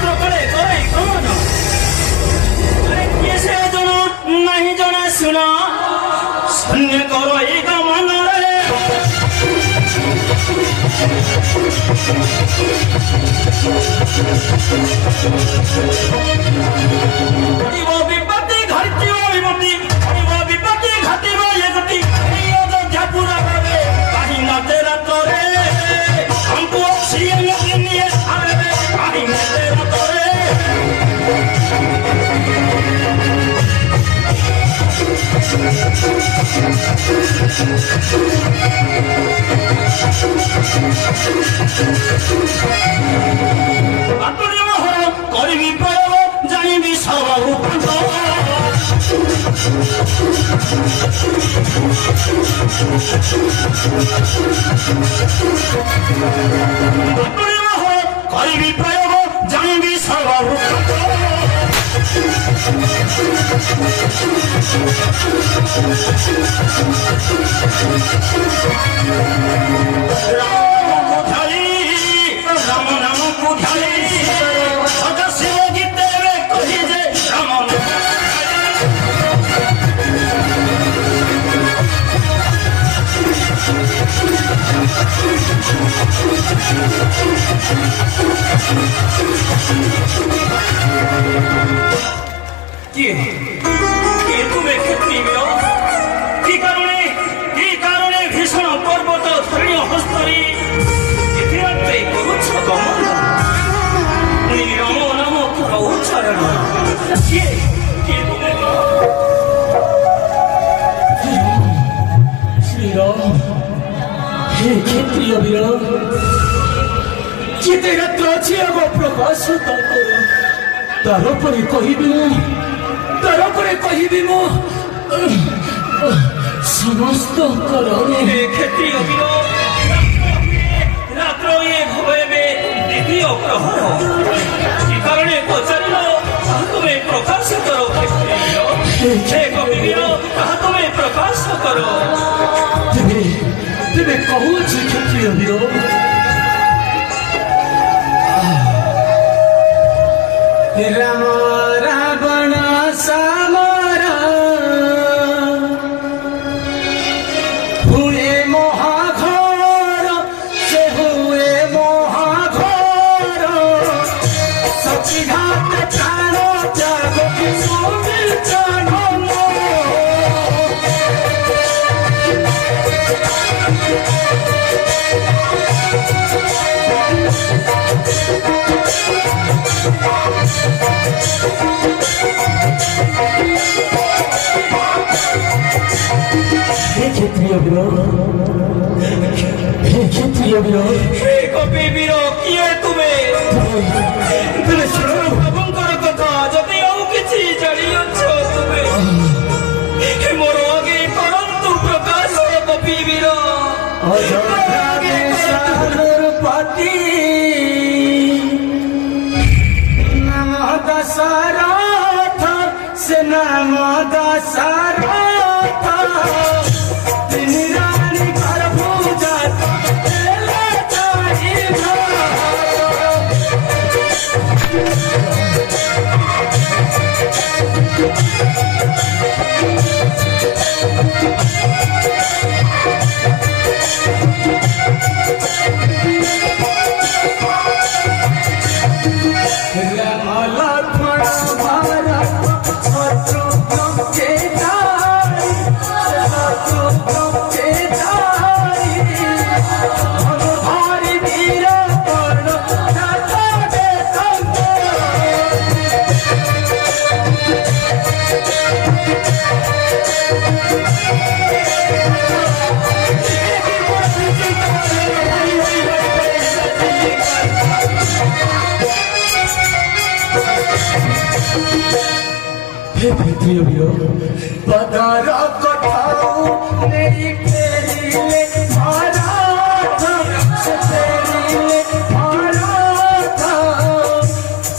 रात्र करे करे कौन अरे कैसे जना नहीं जना सुना सन्य करो एक मन रे वो विपत्ति घटती वो विपत्ति वो विपत्ति घटी वो ये घटी ये तो जापूरा करे कहीं ना तेरा तोरे हमको ऑक्सीजन नहीं है अरे कहीं ना तेरा तोरे अपने मोहर करी प्रयोग जानी सब अपने मोहर करी प्रयोग जानी सब राम नाम को ध्याई सदा शिव गीते वे कही जे राम किए तुम्हें क्षत्रिय की कारणे भीषण पर्वत धरणी हस्तरी इतिहासे करुच्छ गमन राम नाम कर उच्चारण किए तुम्हें श्रीराम हे क्षत्रिय वीर जिते रात्र अच्छी आग प्रकाश तार पर कहबी मो समस्त क्षत्रिय वीर रात्र ये भय में द्वितीय प्रहर कारण पचार तुम्हें प्रकाश करो क्षत्रिय कविवीर तुम्हें प्रकाश करो तेरे कहूँ क्षत्रिय वीर राम रावण सामरा हुए महाघोर से हुए महाघोर सचिघात प्राण त्याग सुमिल क्षत्रिय वीर किए तुम्हें प्रभुंकर कथा जदि आउ किछि जानी अच्छो तुम्हें मोर आगे करंतु प्रकाश कपि वीर आगे पति नाम दशरथ से नाम दशरथ पदार कठाऊ मेरी तेरी ले भारत से तेरी ले भारत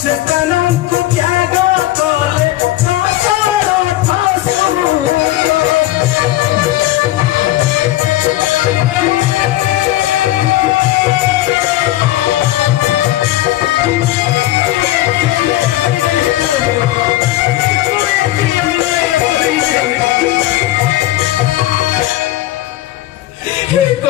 से तनम को क्या गाले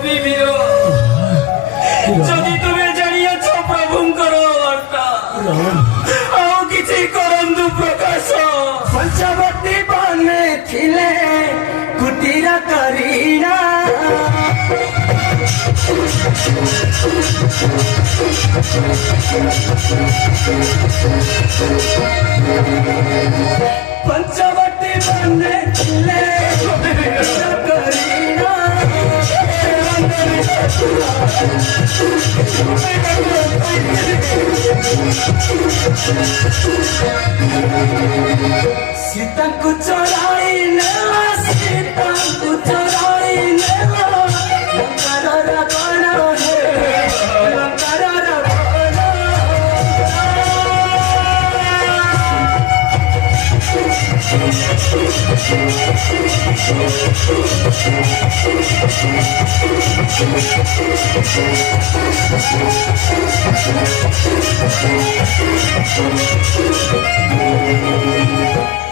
कपिवीर जदि तुम्हें जानिया प्रभुंकर वार्ता आउ किछि करंतु प्रकाश पंचवटी बने थिले कुटीर करीना पंचवटी बने थिले कुटीर करीना सीता को चढ़ाई नेला सीता को चढ़ाई नेला लंकार रावण है लंकार रावण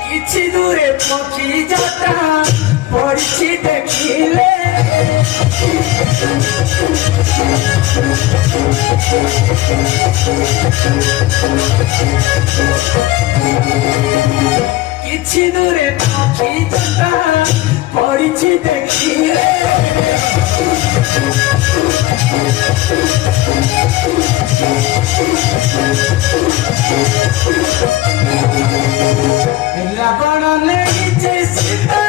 किछि दूरे पक्षी जाता पड़छि देखिले किछि दूरे पक्षी जाता पड़छि देखिले रावण नेइछे सीता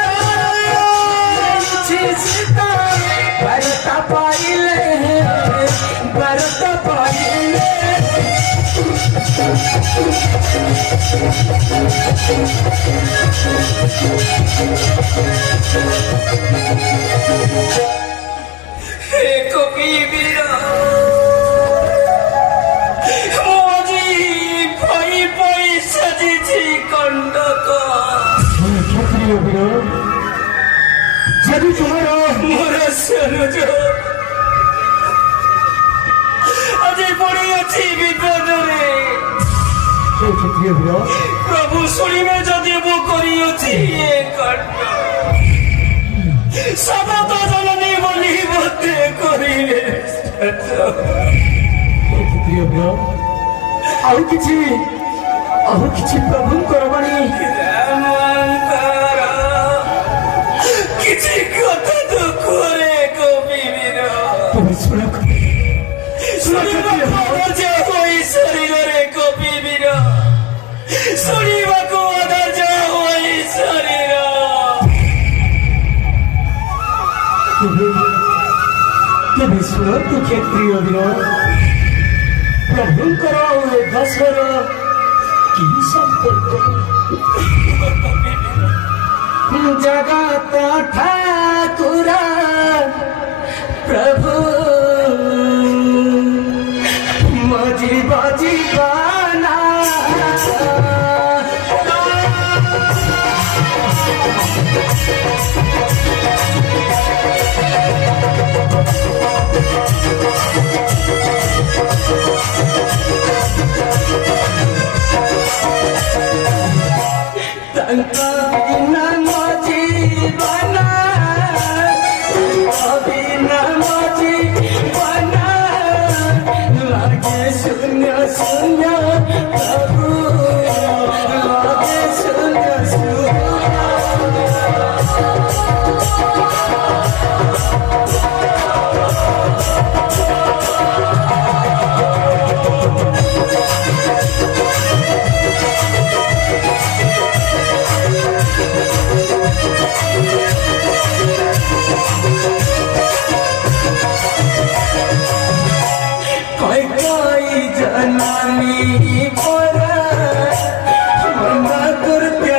भरत पाइले भरत पाइले हे कपिवीर यदि तुम्हारा मोर सनुज आज पड़ी अच्छी विपद प्रभु शुणवे जदि मु कर शपथ जननी बोली मते करिले ଆଉ କିଛି ପ୍ରଭୁଙ୍କର ବାଣୀ किसी कथा तो करे कपिवीर ତୁମେ ଶୁଣ शरीर रे कपिवीर शुणवाक अधर्ज होई शरीर ତୁମେ ଶୁଣନ୍ତୁ କ୍ଷତ୍ରିୟ ବୀର ପ୍ରଭୁଙ୍କର ଦଶର କି ସମ୍ପର୍କ जगत ठाकुर प्रभु मजी बजी बना शून्य शून्य प्रभु लागे शून्य जनानी पर मना करते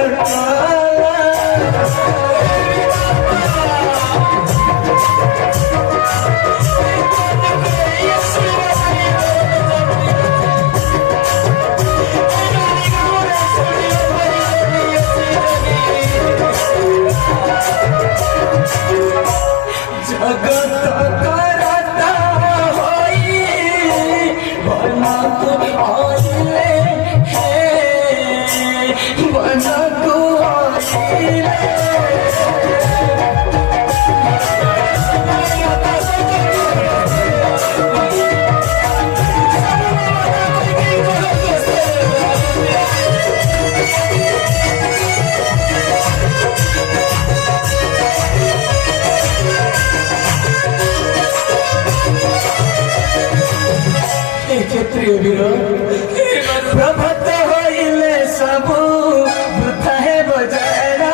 जगत करता होई भला तो आइले प्रभात होइले सबु वृथा हे बजारा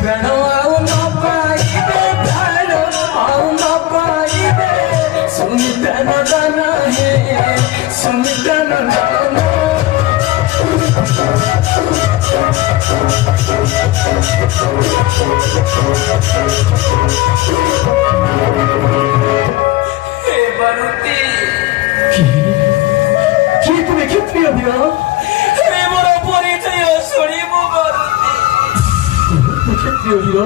प्राण आउ न पाइबे प्राण आउ न पाइबे सुमितन दान हे सुमितन दान हे बारुती कि तुमे क्षत्रिय वीर हे मोर परिचय शुणिबु बारुती क्षत्रिय वीर